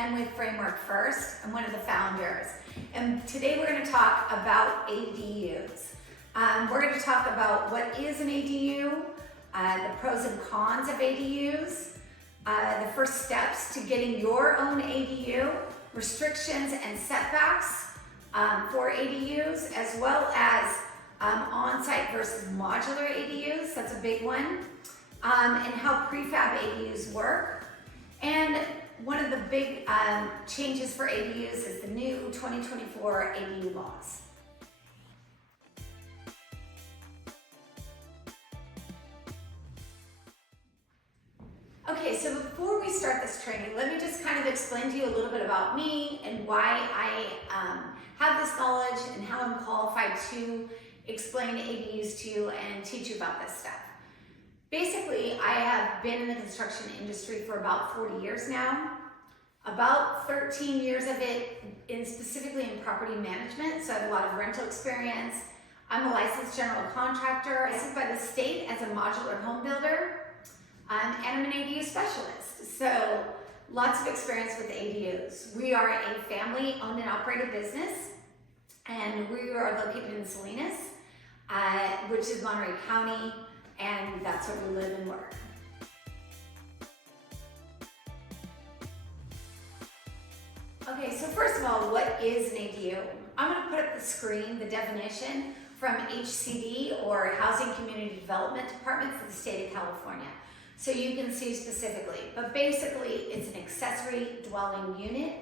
and I'm with Framework First. I'm one of the founders. And today we're going to talk about ADUs. We're going to talk about what is an ADU, the pros and cons of ADUs, the first steps to getting your own ADU, restrictions and setbacks for ADUs, as well as on-site versus modular ADUs, that's a big one, and how prefab ADUs work. And one of the big changes for ADUs is the new 2024 ADU laws. Okay, so before we start this training, let me just kind of explain to you a little bit about me and why I have this knowledge and how I'm qualified to explain ADUs to you and teach you about this stuff. Basically, I have been in the construction industry for about 40 years now. About 13 years of it specifically in property management, so I have a lot of rental experience. I'm a licensed general contractor, licensed by the state as a modular home builder, and I'm an ADU specialist. So lots of experience with ADUs. We are a family owned and operated business, and we are located in Salinas, which is Monterey County, and that's where we live and work. Okay, so first of all, what is an ADU? I'm going to put up the screen the definition from HCD, or Housing Community Development Department for the state of California, so you can see specifically. But basically, it's an accessory dwelling unit.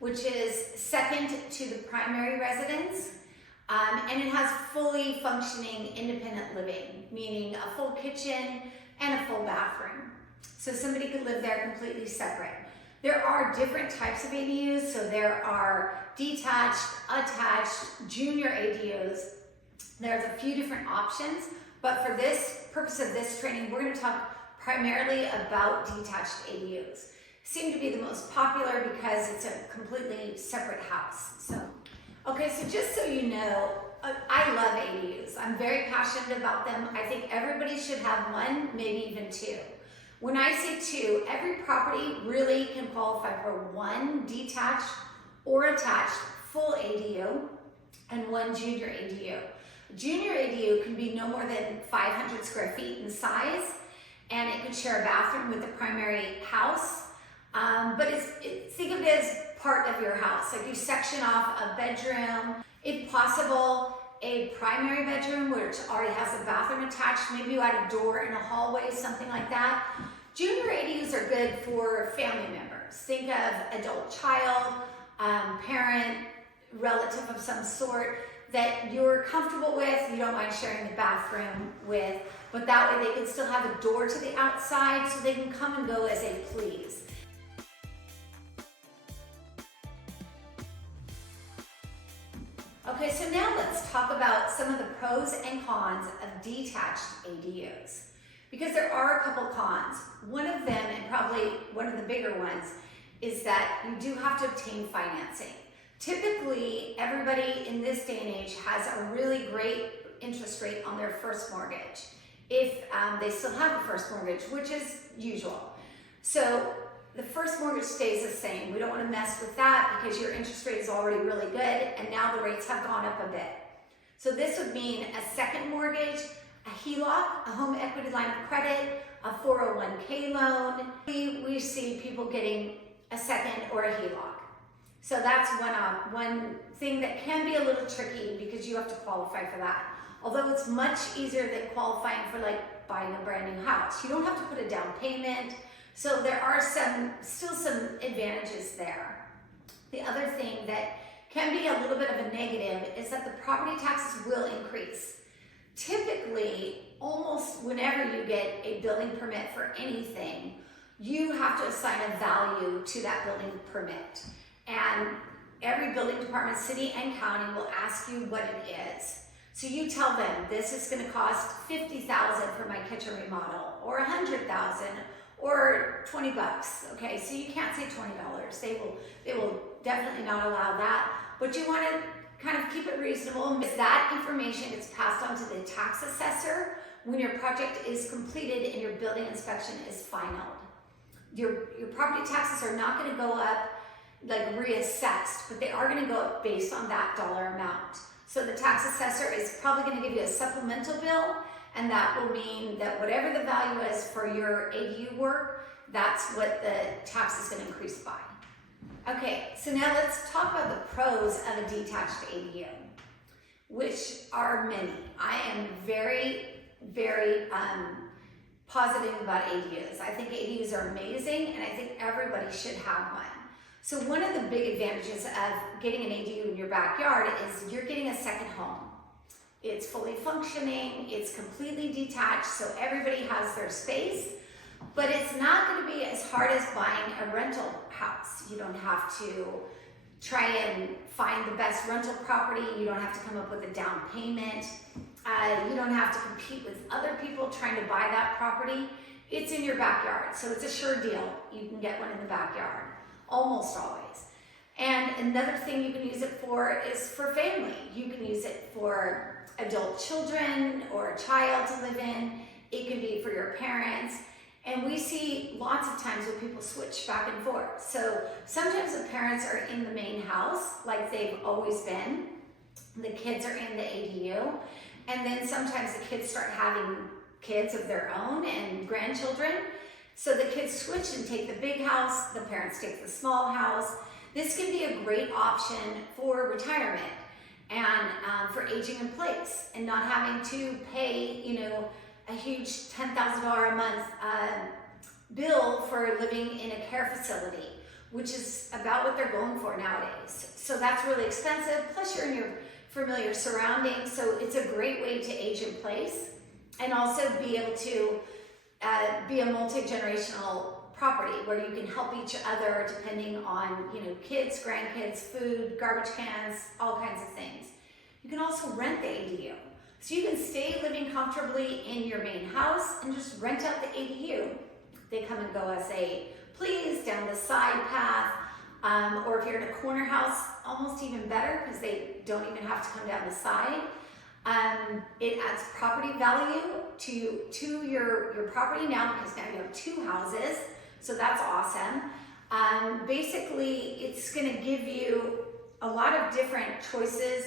Which is second to the primary residence, and it has fully functioning independent living, meaning a full kitchen and a full bathroom. So somebody could live there completely separate. There are different types of ADUs, so there are detached, attached, junior ADUs. There's a few different options, but for this purpose of this training, we're going to talk primarily about detached ADUs. Seem to be the most popular because it's a completely separate house. So just so you know, I love ADUs. I'm very passionate about them. I think everybody should have one, maybe even two. When I say two, every property really can qualify for one detached or attached full ADU and one junior ADU. Junior ADU can be no more than 500 square feet in size, and it could share a bathroom with the primary house. But think of it as part of your house. Like you section off a bedroom, if possible, a primary bedroom which already has a bathroom attached. Maybe you add a door in a hallway, something like that. Junior ADUs are good for family members. Think of adult child, parent, relative of some sort that you're comfortable with, you don't mind sharing the bathroom with, but that way they can still have a door to the outside so they can come and go as they please. Okay, so now let's talk about some of the pros and cons of detached ADUs, because there are a couple cons. One of them, and probably one of the bigger ones, is that you do have to obtain financing. Typically, everybody in this day and age has a really great interest rate on their first mortgage, if they still have a first mortgage, which is usual. So the first mortgage stays the same. We don't want to mess with that because your interest rate is already really good, and now the rates have gone up a bit. So this would mean a second mortgage, a HELOC, a home equity line of credit, a 401k loan. We see people getting a second or a HELOC. So that's one thing that can be a little tricky because you have to qualify for that. Although it's much easier than qualifying for like buying a brand new house. You don't have to put a down payment. So there are still some advantages there. The other thing that can be a little bit of a negative is that the property taxes will increase. Typically, almost whenever you get a building permit for anything, you have to assign a value to that building permit. And every building department, city and county, will ask you what it is. So you tell them, this is going to cost $50,000 for my kitchen remodel, or $100,000, or 20 bucks. Okay, so you can't say $20. They will definitely not allow that, but you want to kind of keep it reasonable, because that information gets passed on to the tax assessor when your project is completed and your building inspection is finalized. Your property taxes are not going to go up like reassessed, but they are going to go up based on that dollar amount. So the tax assessor is probably going to give you a supplemental bill, and that will mean that whatever the value is for your ADU work, that's what the tax is going to increase by. Okay, so now let's talk about the pros of a detached ADU, which are many. I am very, very positive about ADUs. I think ADUs are amazing, and I think everybody should have one. So one of the big advantages of getting an ADU in your backyard is you're getting a second home. It's fully functioning, it's completely detached, so everybody has their space, but it's not going to be as hard as buying a rental house. You don't have to try and find the best rental property. You don't have to come up with a down payment. You don't have to compete with other people trying to buy that property. It's in your backyard, so it's a sure deal. You can get one in the backyard, almost always. And another thing you can use it for is for family. You can use it for adult children or a child to live in. It can be for your parents. And we see lots of times when people switch back and forth. So sometimes the parents are in the main house like they've always been. The kids are in the ADU. And then sometimes the kids start having kids of their own and grandchildren. So the kids switch and take the big house, the parents take the small house. This can be a great option for retirement and for aging in place and not having to pay, a huge $10,000 a month bill for living in a care facility, which is about what they're going for nowadays. So that's really expensive, plus you're in your familiar surroundings, so it's a great way to age in place and also be able to be a multi-generational property where you can help each other depending on, kids, grandkids, food, garbage cans, all kinds of things. You can also rent the ADU. So you can stay living comfortably in your main house and just rent out the ADU. They come and go as they please down the side path, or if you're in a corner house, almost even better because they don't even have to come down the side. It adds property value to your property now because now you have two houses, so that's awesome. Basically, it's going to give you a lot of different choices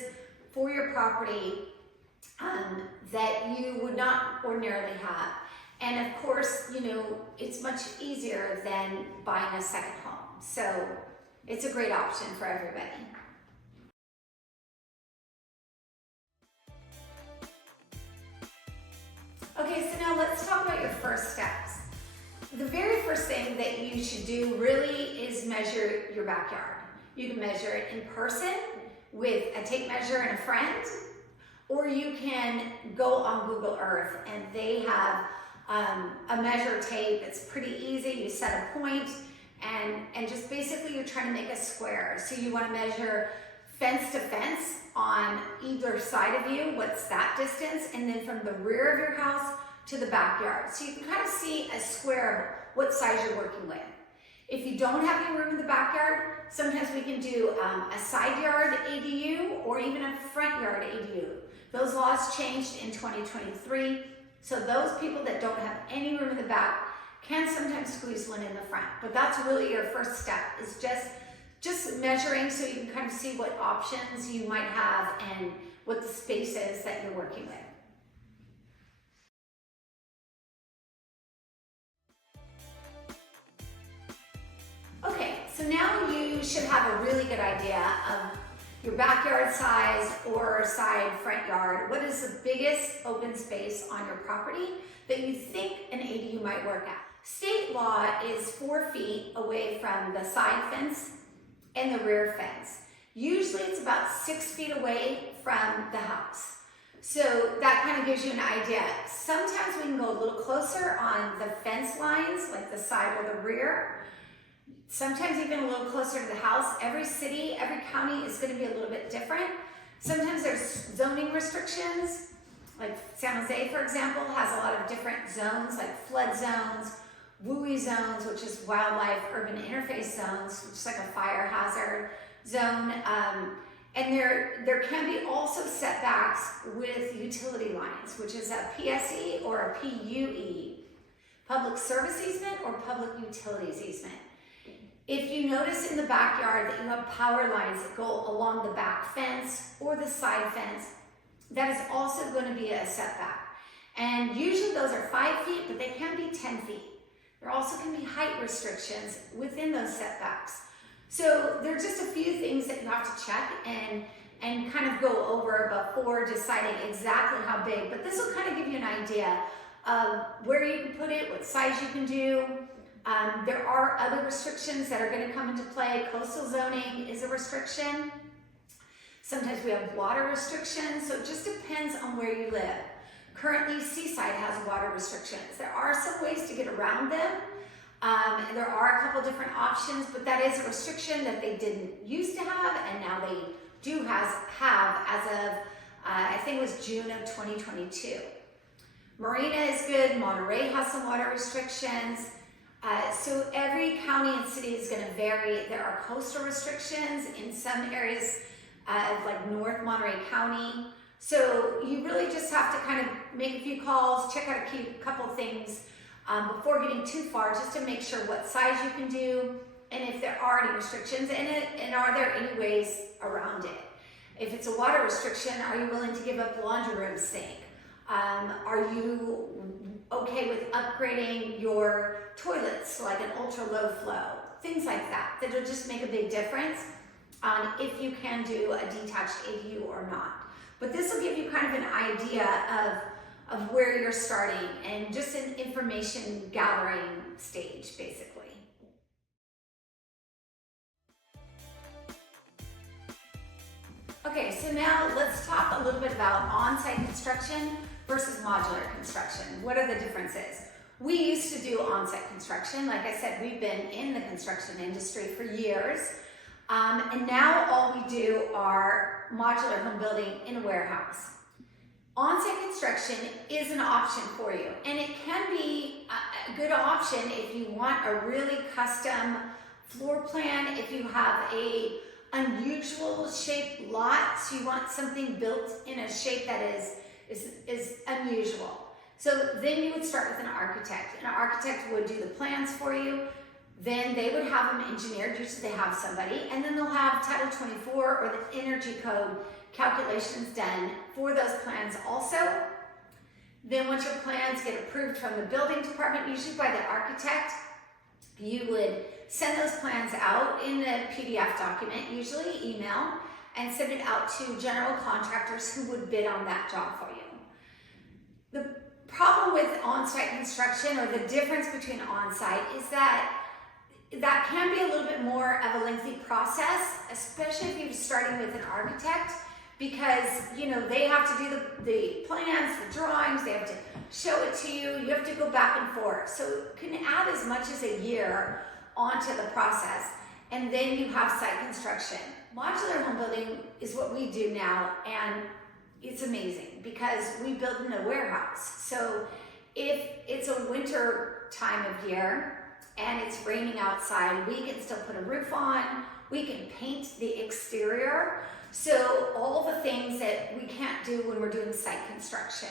for your property that you would not ordinarily have. And of course, it's much easier than buying a second home. So it's a great option for everybody. Okay, so now let's talk about your first steps. The very first thing that you should do really is measure your backyard. You can measure it in person with a tape measure and a friend, or you can go on Google Earth and they have a measure tape. It's pretty easy. You set a point and just basically you're trying to make a square. So you want to measure fence to fence on either side of you. What's that distance? And then from the rear of your house to the backyard. So you can kind of see a square of what size you're working with. If you don't have any room in the backyard, sometimes we can do a side yard ADU or even a front yard ADU. Those laws changed in 2023. So those people that don't have any room in the back can sometimes squeeze one in the front. But that's really your first step, is just measuring so you can kind of see what options you might have and what the space is that you're working with. Okay, so now you should have a really good idea of your backyard size or side front yard. What is the biggest open space on your property that you think an ADU might work at? State law is 4 feet away from the side fence and the rear fence. Usually it's about 6 feet away from the house. So that kind of gives you an idea. Sometimes we can go a little closer on the fence lines, like the side or the rear. Sometimes even a little closer to the house. Every city, every county is going to be a little bit different. Sometimes there's zoning restrictions, like San Jose, for example, has a lot of different zones, like flood zones, WUI zones, which is wildlife urban interface zones, which is like a fire hazard zone. And there can be also setbacks with utility lines, which is a PSE or a PUE, public service easement or public utilities easement. If you notice in the backyard that you have power lines that go along the back fence or the side fence, that is also going to be a setback. And usually those are 5 feet, but they can be 10 feet. There also can be height restrictions within those setbacks. So there are just a few things that you have to check and kind of go over before deciding exactly how big. But this will kind of give you an idea of where you can put it, what size you can do. There are other restrictions that are going to come into play. Coastal zoning is a restriction. Sometimes we have water restrictions, so it just depends on where you live. Currently, Seaside has water restrictions. There are some ways to get around them. There are a couple different options, but that is a restriction that they didn't used to have, and now they do have as of, I think it was June of 2022. Marina is good. Monterey has some water restrictions. So every county and city is going to vary. There are coastal restrictions in some areas, like North Monterey County. So you really just have to kind of make a few calls, check out a couple things before getting too far, just to make sure what size you can do and if there are any restrictions and are there any ways around it. If it's a water restriction, are you willing to give up the laundry room sink? Are you okay with upgrading your toilets to like an ultra low flow? Things like that. That'll just make a big difference on if you can do a detached ADU or not. But this will give you kind of an idea of where you're starting and just an information gathering stage, basically. Okay, so now let's talk a little bit about on-site construction versus modular construction. What are the differences? We used to do on-site construction. Like I said, we've been in the construction industry for years. And now all we do are modular home building in a warehouse. On-site construction is an option for you, and it can be a good option if you want a really custom floor plan, if you have a unusual shaped lot, so you want something built in a shape that is unusual. So then you would start with an architect. An architect would do the plans for you. Then they would have them engineered, usually they have somebody, and then they'll have Title 24 or the Energy Code calculations done for those plans also. Then once your plans get approved from the building department, usually by the architect, you would send those plans out in a PDF document, usually email, and send it out to general contractors who would bid on that job for you. The problem with on-site construction, or the difference between on-site, is that can be a little bit more of a lengthy process, especially if you're starting with an architect, because they have to do the plans, the drawings, they have to show it to you, you have to go back and forth. So it can add as much as a year onto the process, and then you have site construction. Modular home building is what we do now, and it's amazing because we build in a warehouse. So if it's a winter time of year and it's raining outside, we can still put a roof on, we can paint the exterior. So all the things that we can't do when we're doing site construction.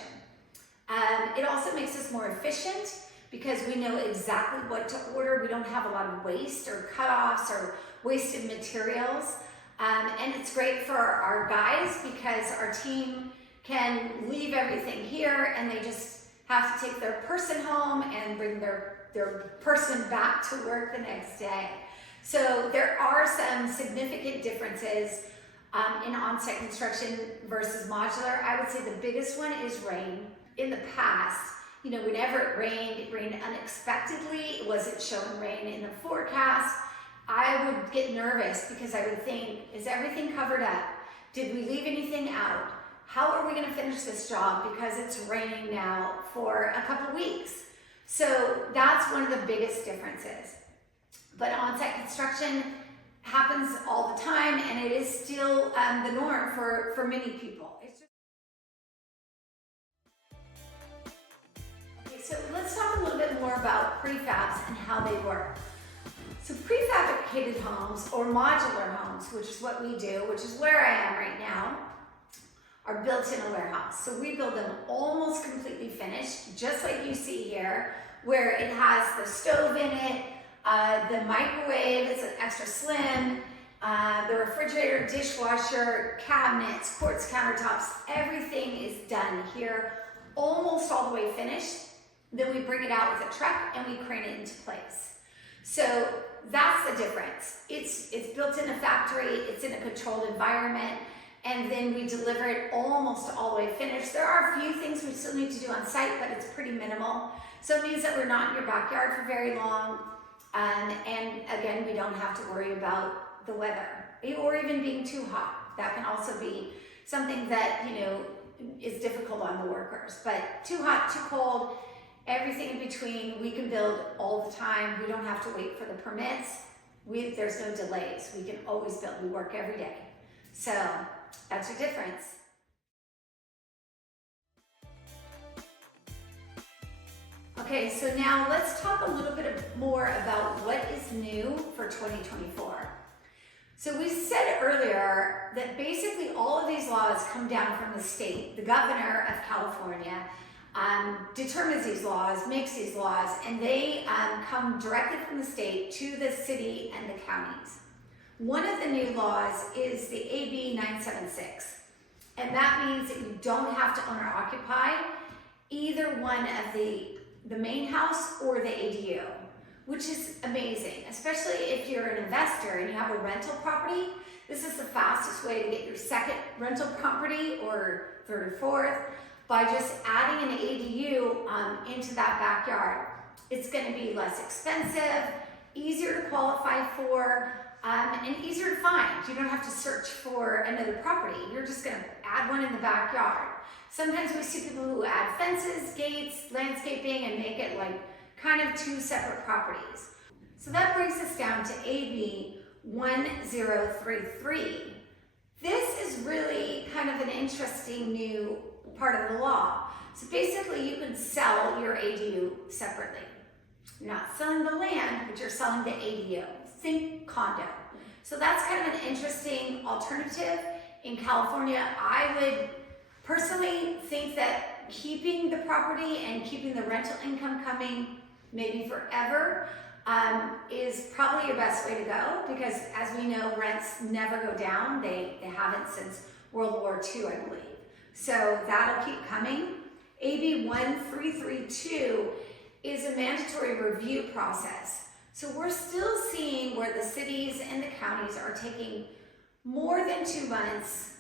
It also makes us more efficient because we know exactly what to order. We don't have a lot of waste or cutoffs or wasted materials. And it's great for our guys because our team can leave everything here and they just have to take their person home and bring their person back to work the next day. So there are some significant differences in on-site construction versus modular. I would say the biggest one is rain. In the past, whenever it rained unexpectedly, it wasn't showing rain in the forecast, I would get nervous because I would think, is everything covered up? Did we leave anything out? How are we going to finish this job because it's raining now for a couple weeks? So that's one of the biggest differences. But on-site construction happens all the time, and it is still the norm for many people. Okay, so let's talk a little bit more about prefabs how they work. So prefabricated homes or modular homes, which is what we do, which is where I am right now, are built in a warehouse. So we build them almost completely finished, just like you see here, where it has the stove in it, the microwave is an extra slim, the refrigerator, dishwasher, cabinets, quartz countertops, everything is done here, almost all the way finished. Then we bring it out with a truck and we crane it into place. So that's the difference. It's built in a factory, it's in a controlled environment, and then we deliver it almost all the way finished. There are a few things we still need to do on site, but it's pretty minimal. So it means that we're not in your backyard for very long. And again, we don't have to worry about the weather or even being too hot. That can also be something that, is difficult on the workers. But too hot, too cold, everything in between, we can build all the time. We don't have to wait for the permits. There's no delays. We can always build. We work every day. So that's your difference. Okay, so now let's talk a little bit more about what is new for 2024. So we said earlier that basically all of these laws come down from the state. The governor of California determines these laws, makes these laws, and they come directly from the state to the city and the counties. One of the new laws is the AB 976, and that means that you don't have to own or occupy either one of the main house or the ADU, which is amazing, especially if you're an investor and you have a rental property. This is the fastest way to get your second rental property or third or fourth by just adding an ADU into that backyard. It's going to be less expensive, easier to qualify for, and easier to find. You don't have to search for another property. You're just going to add one in the backyard. Sometimes we see people who add fences, gates, landscaping, and make it like kind of two separate properties. So that brings us down to AB 1033. This is really kind of an interesting new part of the law. So basically you can sell your ADU separately. You're not selling the land, but you're selling the ADU. Think condo. So that's kind of an interesting alternative. In California, I would personally think that keeping the property and keeping the rental income coming maybe forever is probably your best way to go, because as we know, rents never go down. They haven't since World War II, I believe. So that'll keep coming. AB 1332 is a mandatory review process. So we're still seeing where the cities and the counties are taking more than 2 months,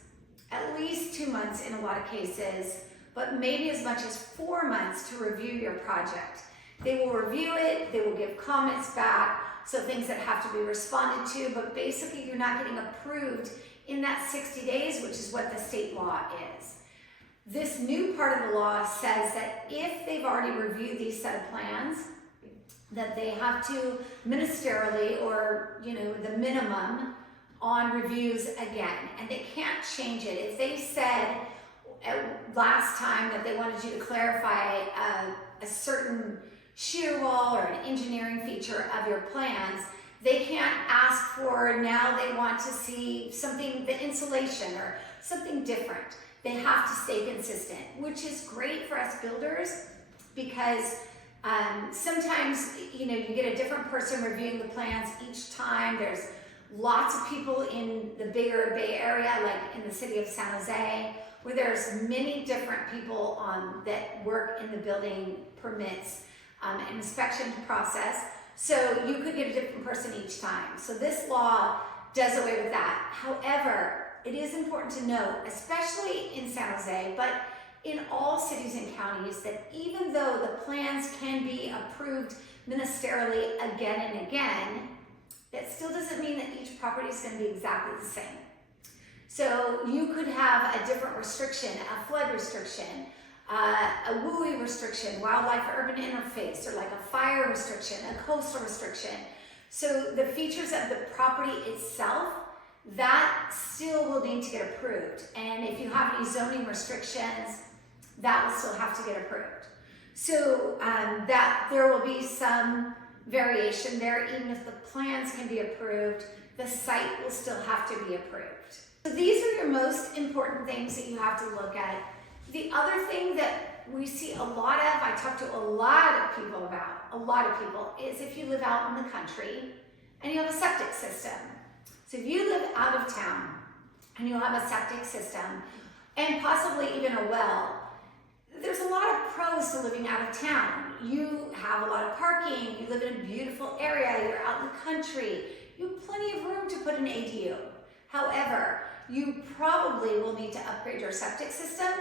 at least 2 months in a lot of cases, but maybe as much as 4 months to review your project. They will review it, they will give comments back, so things that have to be responded to, but basically you're not getting approved in that 60 days, which is what the state law is. This new part of the law says that if they've already reviewed these set of plans, that they have to ministerially, or the minimum, on reviews again, and they can't change it. If they said last time that they wanted you to clarify a certain shear wall or an engineering feature of your plans, they can't ask for, now they want to see something, the insulation or something different. They have to stay consistent, which is great for us builders, because sometimes you get a different person reviewing the plans each time. There's lots of people in the bigger Bay Area, like in the city of San Jose, where there's many different people that work in the building permits and inspection process. So you could get a different person each time. So this law does away with that. However, it is important to note, especially in San Jose, but in all cities and counties, that even though the plans can be approved ministerially again and again, that still doesn't mean that each property is going to be exactly the same. So you could have a different restriction, a flood restriction, a WUI restriction, wildlife urban interface, or like a fire restriction, a coastal restriction. So the features of the property itself, that still will need to get approved. And if you have any zoning restrictions, that will still have to get approved. So that there will be some variation there. Even if the plans can be approved, the site will still have to be approved. So these are your most important things that you have to look at. The other thing that we see a lot of, I talk to a lot of people about, is if you live out in the country and you have a septic system. So if you live out of town and you have a septic system and possibly even a well, there's a lot of pros to living out of town. You have a lot of parking, you live in a beautiful area, you're out in the country, you have plenty of room to put an ADU. However, you probably will need to upgrade your septic system.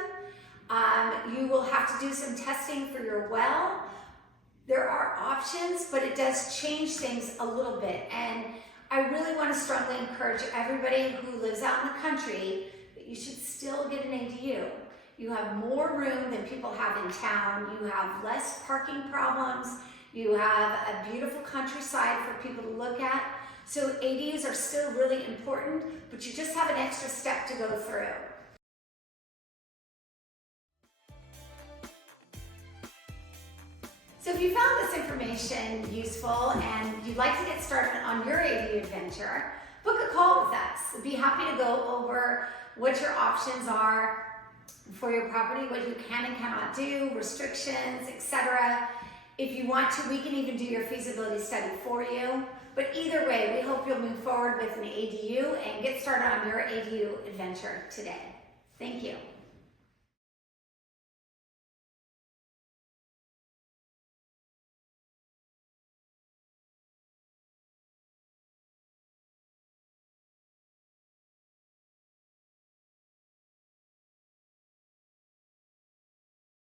You will have to do some testing for your well. There are options, but it does change things a little bit. And I really want to strongly encourage everybody who lives out in the country that you should still get an ADU. You have more room than people have in town. You have less parking problems. You have a beautiful countryside for people to look at. So ADUs are still really important, but you just have an extra step to go through. So if you found this information useful and you'd like to get started on your ADU adventure, book a call with us. We'd be happy to go over what your options are for your property, what you can and cannot do, restrictions, etc. If you want to, we can even do your feasibility study for you. But either way, we hope you'll move forward with an ADU and get started on your ADU adventure today. Thank you.